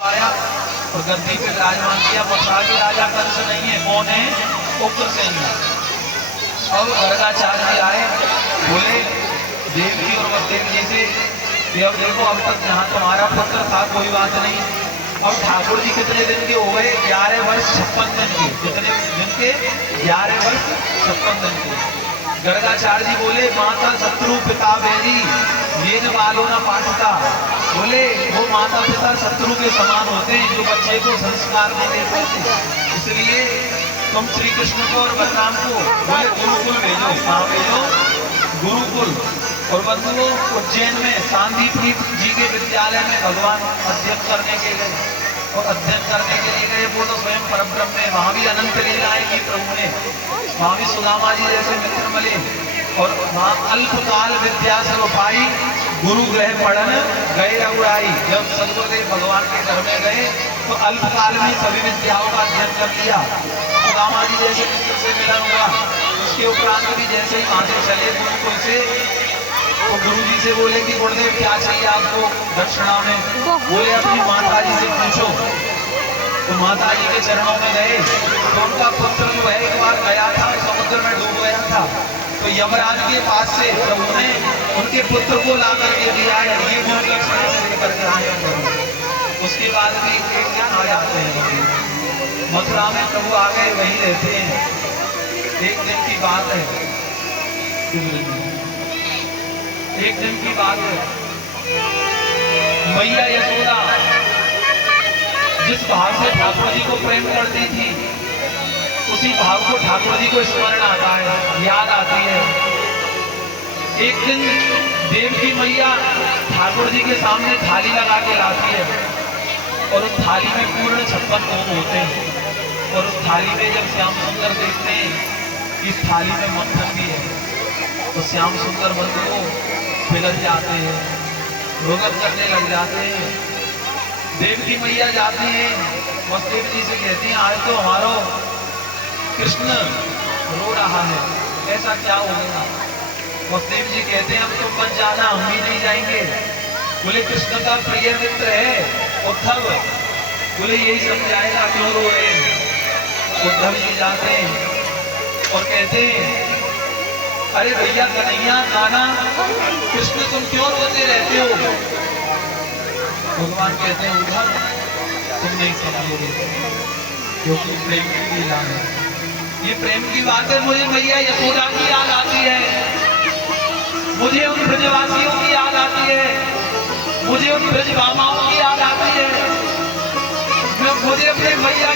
आया और गद्दी पे विराजमान किया। मथुरा के राजा कंस नहीं है, कौन है? उग्रसेन। अब गर्गाचार्य जी आए, बोले देवकी और वसुदेव जी से कि अब देखो, अब तक जहाँ तुम्हारा पुत्र था कोई बात नहीं, अब ठाकुर जी कितने दिन के हो गए? 11 वर्ष 56 दिन के। कितने दिन के? 11 वर्ष 56 दिन के। गर्गाचार्य जी बोले माता शत्रु पिता बैरी, ये न बालो न पाठता। बोले वो माता पिता शत्रु के समान होते हैं जो बच्चे को संस्कार नहीं देते थे, इसलिए तुम श्री कृष्ण को और बलराम को बोले गुरुकुल भेजो। कहाँ भेजो? गुरुकुल। और बंधुओं, उज्जैन में सांदीप जी के विद्यालय में भगवान अध्ययन करने के लिए और अध्ययन करने के लिए गए। वो तो स्वयं परब्रह्म में, वहां भी अनंत लीलाएं की प्रभु ने, वहां भी सुदामा जी जैसे मित्र मिले और वहां अल्पकाल विद्या सब पाई, गुरु ग्रह पढ़न गए रघुराई। जब सदगुरुदेव भगवान के घर में गए तो अल्पकाल में सभी विद्याओं का अध्ययन कर लिया। सुदामा जी जैसे मित्र से मिलन हुआ। उसके उपरांत भी जैसे ही वहां से चले गुरुकुल से, तो गुरु जी से बोले कि गुरुदेव क्या चाहिए आपको दक्षिणा में? बोले अपनी माता जी से पूछो। तो माता जी के चरणों में गए तो उनका पुत्र जो है एक बार गया था, समुद्र में डूब गया था, तो यमराज के पास से प्रभु ने उनके पुत्र को ला करके दिया है। ये गुरु दक्षिणा से लेकर के आए। उसके बाद भी एक दिन आ जाते हैं मथुरा में, प्रभु आ गए, वहीं रहते हैं। एक दिन की बात है, एक दिन की बात है, मैया यशोदा जिस भाव से ठाकुर जी को प्रेम करती थी, उसी भाव को ठाकुर जी को स्मरण आता है, याद आती है। एक दिन देवकी मैया ठाकुर जी के सामने थाली लगा के लाती है और उस थाली में पूर्ण 56 भोग होते हैं। और उस थाली में जब श्याम सुंदर देखते हैं इस थाली में मक्खन भी है, तो श्याम सुंदर बंधु को पिघल जाते हैं, रोगन करने लग जाते हैं। देवकी मैया जाती हैं, वसुदेव जी से कहती हैं आज तो हमारा कृष्ण रो रहा है, ऐसा क्या हो गया? वसुदेव जी कहते हैं अब तुम बच जाना, हम भी नहीं जाएंगे। बोले कृष्ण का प्रिय मित्र है उद्धव, बोले यही समझाएगा क्यों रो रहे हैं। उद्धव जी जाते हैं और कहते हैं अरे भैया कन्हैया नाना कृष्ण तुम क्यों रोते रहते हो? भगवान कहते हैं उद्धव तुम नहीं समझोगे क्योंकि प्रेम की लीला है, ये प्रेम की बात है। मुझे मैया यशोदा की याद आती है, मुझे उन ब्रजवासियों की याद आती है, मुझे उन ब्रज मामाओं की याद आती है। मुझे अपने मैया